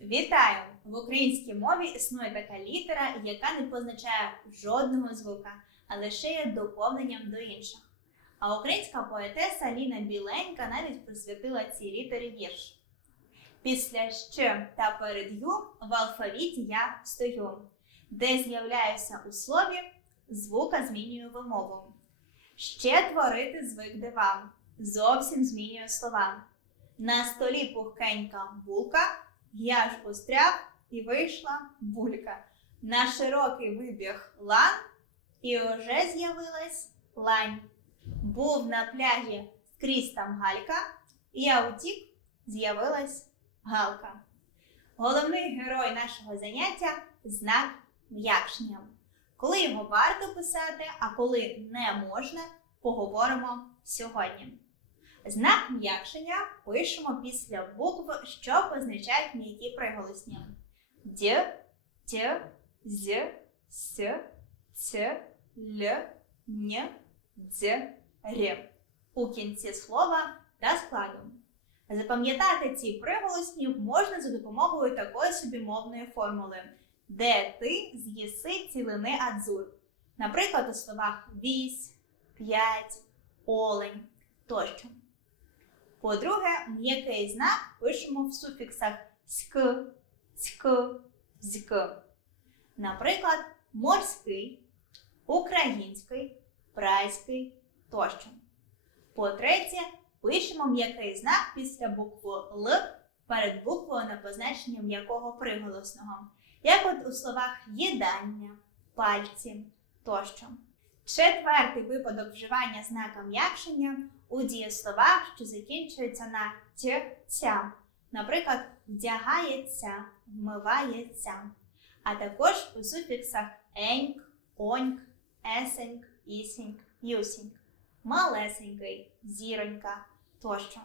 Вітаю! В українській мові існує така літера, яка не позначає жодного звука, а лише є доповненням до інших. А українська поетеса Ліна Біленька навіть присвятила цій літері вірш. Після ще та перед ю в алфавіті я стою, де з'являюся у слові, звука змінюю вимову. Ще творити звик дива, зовсім змінює слова. На столі пухкенька булка. Я ж устряв і вийшла булька. На широкий вибіг лан, і уже з'явилась лань. Був на пляжі скрізь там галька, і я утік, з'явилась галка. Головний герой нашого заняття знак м'якшення. Коли його варто писати, а коли не можна, поговоримо сьогодні. Знак м'якшення пишемо після букв, що позначають м'які приголосні. Д, Т, З, С, Ц, Л, Н, Дз, Р. У кінці слова та складу. Запам'ятати ці приголосні можна за допомогою такої собі мовної формули, де ти з'їси цілини адзур. Наприклад, у словах вісь, п'ять, олень тощо. По-друге, м'який знак пишемо в суфіксах ськ, цьк, зьк. Наприклад, морський, український, прайський тощо. По-третє, пишемо м'який знак після букви Л перед буквою на позначення м'якого приголосного, як от у словах їдання, пальці тощо. Четвертий випадок вживання знака м'якшення у дієсловах, що закінчуються на т, ця. Наприклад, вдягається, вмивається. А також у суфіксах еньк, оньк, есеньк, ісіньк, юсіньк, малесенький, зіронька тощо.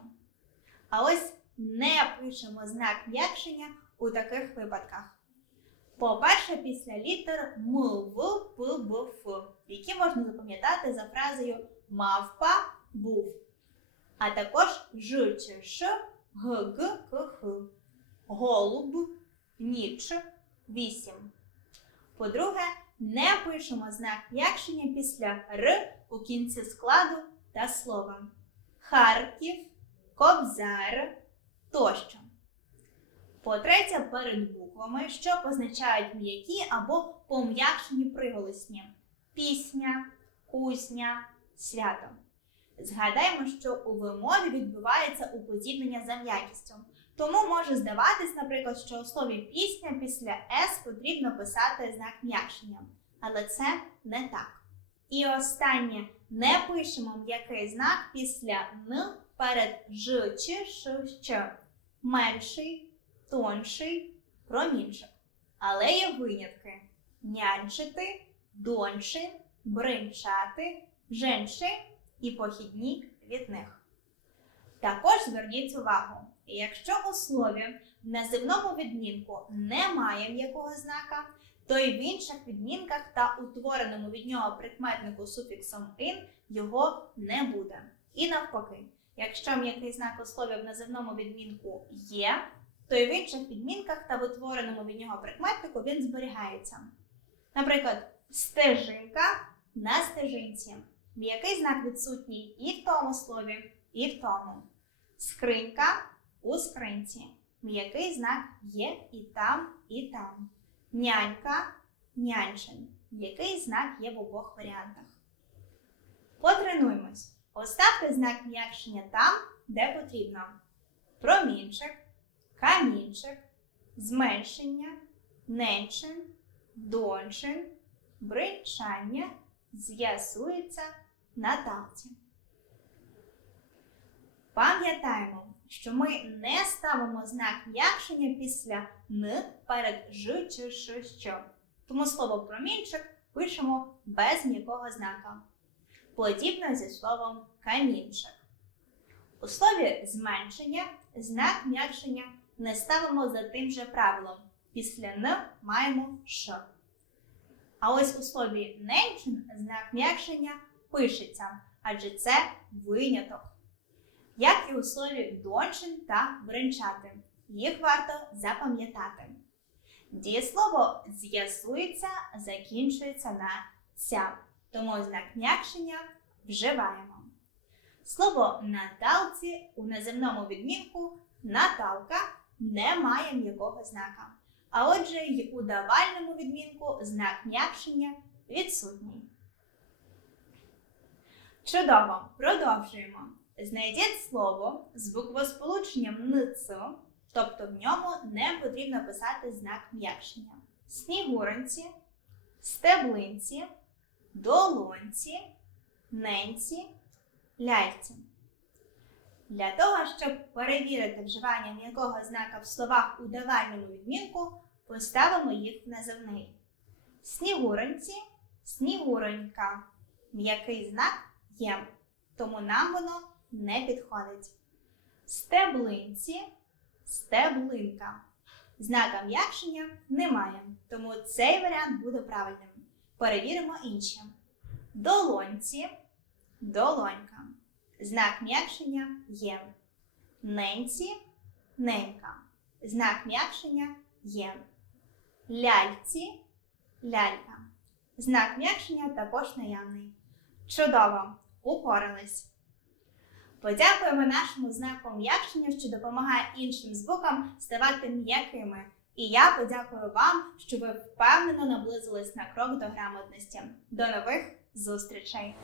А ось не пишемо знак м'якшення у таких випадках. По-перше, після літер М, які можна запам'ятати за фразою мавпа був, а також Ж чи Ш, Г, Г, К, Х, голуб, ніч, вісім. По-друге, не пишемо знак м'якшення після Р у кінці складу та слова. Харків, Кобзар тощо. По-третє, перед буквами, що позначають м'які або пом'якшені приголосні пісня, кузня, свято. Згадаємо, що у вимові відбувається уподібнення за м'якістю. Тому може здаватись, наприклад, що у слові пісня після С потрібно писати знак м'якшення. Але це не так. І останнє не пишемо м'який знак після Н перед Ж чи Ш, Щ. Менший, тонший, промінчик. Але є винятки: нянчити, донши, бринчати, женши і похідні від них. Також зверніть увагу, якщо у слові в називному відмінку немає м'якого знака, то й в інших відмінках та утвореному від нього прикметнику суфіксом ин його не буде. І навпаки, якщо м'який знак у слові в називному відмінку є, то й в інших відмінках та в утвореному від нього прикметнику він зберігається. Наприклад, стежинка на стежинці. М'який знак відсутній і в тому слові, і в тому. Скринька у скринці. М'який знак є і там, і там. Нянька, нянчин. М'який знак є в обох варіантах. Потренуємось. Поставте знак м'якшення там, де потрібно. Промінчик, камінчик, зменшення, ненчин, дончин, бринчання з'ясується на талці. Пам'ятаємо, що ми не ставимо знак м'якшення після Н перед Ж чи Ш, що. Тому слово промінчик пишемо без м'якого знака. Подібно зі словом камінчик. У слові зменшення знак м'якшення не ставимо за тим же правилом. Після Н маємо Ш. А ось у слові ненчин знак м'якшення пишеться, адже це виняток. Як і у слові дончин та бренчати. їх варто запам'ятати. Дієслово з'ясується, закінчується на ця, тому знак м'якшення вживаємо. Слово Наталці у наземному відмінку Наталка не має м'якого знака. А отже, й у давальному відмінку знак м'якшення відсутній. Чудово! Продовжуємо. Знайдіть слово з буквосполученням НЦ, тобто в ньому не потрібно писати знак м'якшення. Снігуронці, стеблинці, долонці, ненці, ляльці. Для того, щоб перевірити вживання м'якого знака в словах у давальному відмінку, поставимо їх в називний. Снігуронці, снігуронька. М'який знак є, тому нам воно не підходить. Стеблинці, стеблинка. Знака м'якшення немає, тому цей варіант буде правильним. Перевіримо інші. Долонці, долонька. Знак м'якшення є. Ненці, ненька. Знак м'якшення є. Ляльці, лялька. Знак м'якшення також наявний. Чудово! Упорались! Подякуємо нашому знаку м'якшення, що допомагає іншим звукам ставати м'якими. І я подякую вам, що ви впевнено наблизились на крок до грамотності. До нових зустрічей!